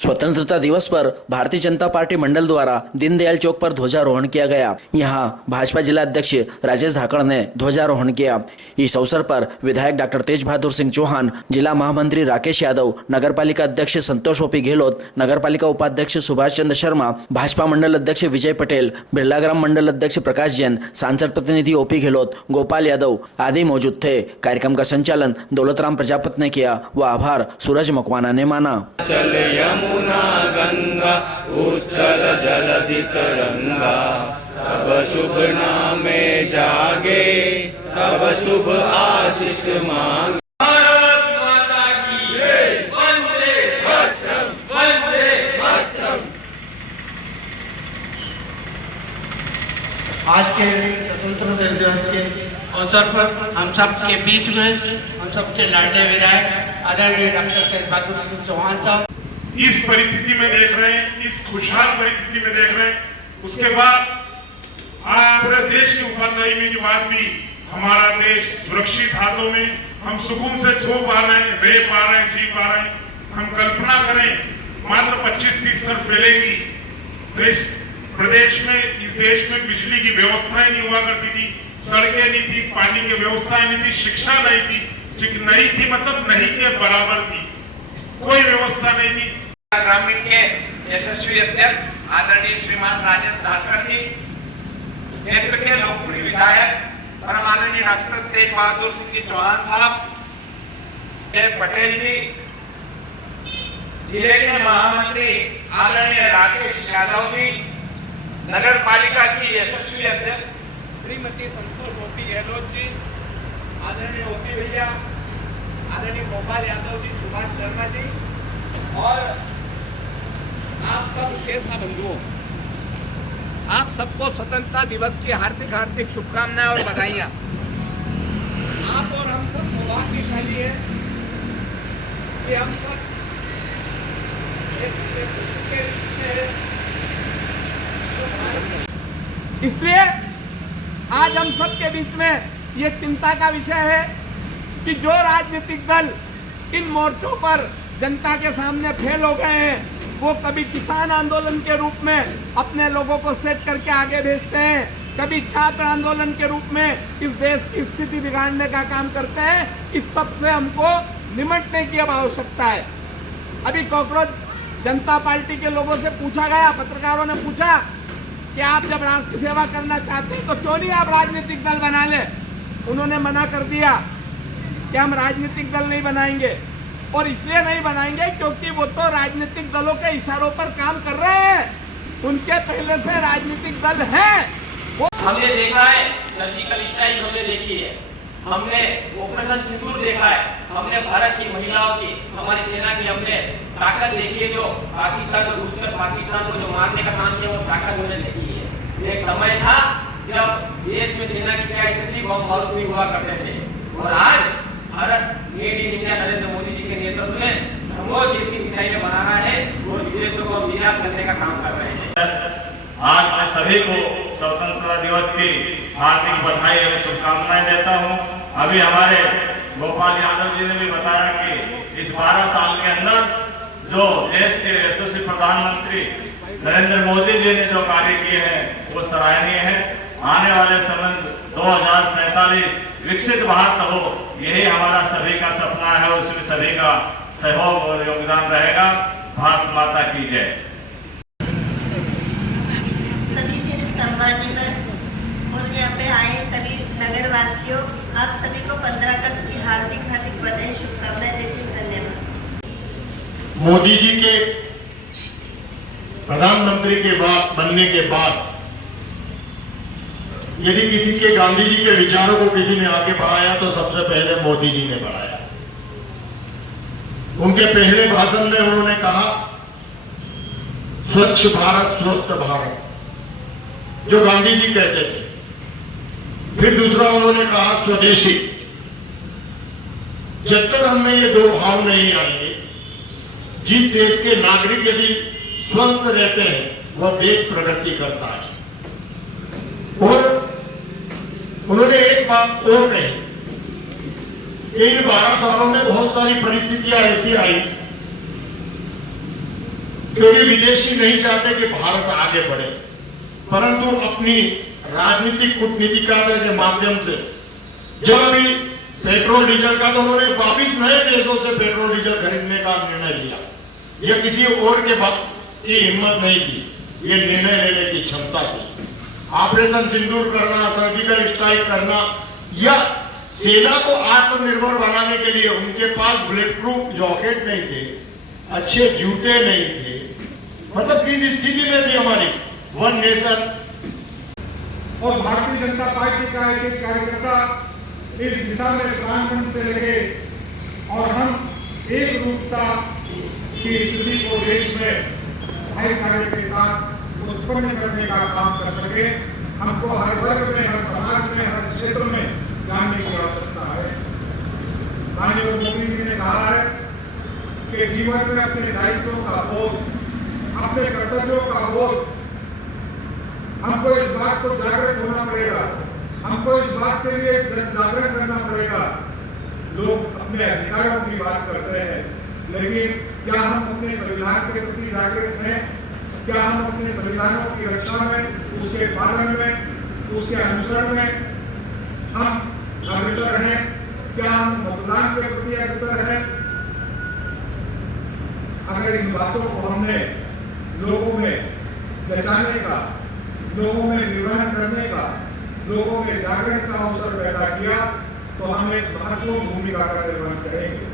स्वतंत्रता दिवस पर भारतीय जनता पार्टी मंडल द्वारा दीनदयाल चौक पर ध्वजारोहण किया गया। यहां भाजपा जिला अध्यक्ष राजेश धाकड़ ने ध्वजारोहण किया। इस अवसर पर विधायक डॉक्टर तेज बहादुर सिंह चौहान, जिला महामंत्री राकेश यादव, नगरपालिका अध्यक्ष संतोष ओपी गहलोत, नगरपालिका उपाध्यक्ष सुभाष चंद्र शर्मा, भाजपा मंडल अध्यक्ष विजय पटेल, बिरलाग्राम मंडल अध्यक्ष प्रकाश जैन, सांसद प्रतिनिधि ओपी गहलोत, गोपाल यादव आदि मौजूद थे। कार्यक्रम का संचालन दौलतराम प्रजापति ने किया व आभार सूरज मकवाना ने माना। चल यमुना गंगा उच्चल जलधि तरंगा, तब शुभ नामे जागे, तब शुभ आशीष मांगे। भारत माता की जय, वंदे मातरम, वंदे मातरम। आज के स्वतंत्रता दिवस के अवसर पर हम सब के बीच में हम सबके लाडले विधायक आदरणीय डॉक्टर तेज बहादुर सिंह चौहान साहब इस परिस्थिति में देख रहे हैं, इस खुशहाल परिस्थिति में देख रहे हैं, उसके बाद आज पूरे देश के ऊपर नई में जो बात भी, हमारा देश सुरक्षित हाथों में, हम सुकून से सो पा रहे हैं, रह पा रहे हैं, जी पा रहे हैं। हम कल्पना करें मात्र 25-30 साल पहले की प्रदेश में, इस देश में बिजली की व्यवस्थाएं नहीं हुआ करती थी, सड़कें नहीं थी, पानी की व्यवस्थाएं नहीं थी, शिक्षा नहीं थी, नहीं थी मतलब नहीं के बराबर थी, कोई व्यवस्था नहीं थी। ग्रामीण के यशस्वी अध्यक्ष आदरणीय श्रीमान राजेश धाकड़ जी, क्षेत्र के लोकप्रिय विधायक परम आदरणीय डॉक्टर तेज बहादुर सिंह चौहान साहब, पटेल जी, जिले के महामंत्री आदरणीय राकेश यादव जी, नगर पालिका की यशस्वी अध्यक्ष श्रीमती संतोष ओपी गहलोत जी, आदरणीय ओपी भैया, आदरणीय गोपाल यादव जी, सुभाष शर्मा जी और आप सब श्रेष्ठ बंधुओं, आप सबको स्वतंत्रता दिवस की हार्दिक हार्दिक शुभकामनाएं और बधाइयां। आप और हम सब सौभाग्यशाली हैं कि हम सब इसलिए आज हम सबके बीच में ये चिंता का विषय है कि जो राजनीतिक दल इन मोर्चों पर जनता के सामने फेल हो गए हैं, वो कभी किसान आंदोलन के रूप में अपने लोगों को सेट करके आगे भेजते हैं, कभी छात्र आंदोलन के रूप में इस देश की स्थिति बिगाड़ने का काम करते हैं। इस सब से हमको निपटने की अब आवश्यकता है। अभी कॉकरोच जनता पार्टी के लोगों से पूछा गया, पत्रकारों ने पूछा कि आप जब राष्ट्र की सेवा करना चाहते हैं तो क्यों नहीं आप राजनीतिक दल बना ले। उन्होंने मना कर दिया कि हम राजनीतिक दल नहीं बनाएंगे, और इसलिए नहीं बनाएंगे क्योंकि वो तो राजनीतिक दलों के इशारों पर काम कर रहे हैं, उनके पहले से राजनीतिक दल हैं। हमने देखा है सर्जिकल स्ट्राइक, हमने देखी है, हमने ऑपरेशन सिंदूर देखा है, हमने भारत की महिलाओं की, हमारी सेना की हमने ताकत देखी है, जो पाकिस्तान को घुसकर पाकिस्तान को जो मारने का काम किया वो ताकत हमने देखी है। एक समय था जब देश में सेना की क्या स्थिति बहुत मारूफ भी हुआ करते थे, और आज Bharat made in India Narendra Modi ji के नेतृत्व में हम जिसकी दिशा में बना रहा है वो विदेशों को निर्यात करने का काम कर रहे हैं। आज मैं सभी को स्वतंत्रता दिवस की हार्दिक बधाई एवं शुभकामनाएं देता हूं। अभी हमारे गोपाल यादव जी ने भी बताया कि इस 12 साल के अंदर जो देश के यशस्वी प्रधानमंत्री नरेंद्र मोदी जी ने जो कार्य किए हैं वो सराहनीय है। आने वाले समय 2047 विकसित भारत हो, यही हमारा सभी का सपना है, उसमें सभी का सहयोग और योगदान रहेगा। भारत माता की जय। सभी मेरे सम्मानित और यहाँ पे आए सभी नगरवासियों, आप सभी को 15 अगस्त की हार्दिक हार्दिक बधाई शुभकामनाएं देती हूँ। धन्यवाद। मोदी जी के प्रधानमंत्री के बाद बनने के बाद यदि किसी के गांधी जी के विचारों को किसी ने आगे बढ़ाया तो सबसे पहले मोदी जी ने बढ़ाया। उनके पहले भाषण में उन्होंने कहा स्वच्छ भारत स्वस्थ भारत, जो गांधी जी कहते थे। फिर दूसरा उन्होंने कहा स्वदेशी। जब तक हमें ये दो भाव नहीं आएंगे, जिस देश के नागरिक यदि स्वस्थ रहते हैं वह देश प्रगति करता है। और उन्होंने एक बात और कही, इन 12 सालों में बहुत सारी परिस्थितियां ऐसी आई क्योंकि विदेशी नहीं चाहते कि भारत आगे बढ़े, परंतु अपनी राजनीतिक कूटनीतिकारों के माध्यम से जब अभी पेट्रोल डीजल का तो उन्होंने वापिस नए देशों से पेट्रोल डीजल खरीदने का निर्णय लिया। यह किसी और के की हिम्मत नहीं थी, ये निर्णय लेने की क्षमता थी। ऑपरेशन सिंदूर करना, सर्जिकल स्ट्राइक करना या सेना को आत्मनिर्भर बनाने के लिए उनके पास बुलेट प्रूफ जॉकेट नहीं थे, अच्छे जूते नहीं थे, मतलब किस स्थिति में थी हमारी वन नेशन। और भारतीय जनता पार्टी का एक एक कार्यकर्ता इस दिशा में प्राणपण से लगे और हम एक रूपता की स्थिति को देश में भाईचारे के साथ उत्पन्न करने का काम कर सके। हमको हर वर्ग में, हर समाज में, हर क्षेत्र में जानने की आवश्यकता है। माननीय मुख्यमंत्री जी ने कहा है कि जीवन में अपने दायित्वों का बोध, अपने कर्तव्यों का बोध, हमको इस बात को जागृत होना पड़ेगा, हमको इस बात के लिए जागृत करना पड़ेगा। लोग अपने अधिकारों की बात करते हैं, लेकिन क्या हम अपने संविधान के प्रति जागृत हैं? क्या हम अपने संविधानों की रक्षा में, उसके पालन में, उसके अनुसरण में हम अग्रसर हैं? क्या हम मतदान के प्रति अग्रसर हैं? अगर इन बातों को हमने लोगों में जगाने का, लोगों में निर्वहन करने का, लोगों में जागरण का अवसर पैदा किया तो हम एक महत्वपूर्ण भूमिका का निर्वहन करेंगे।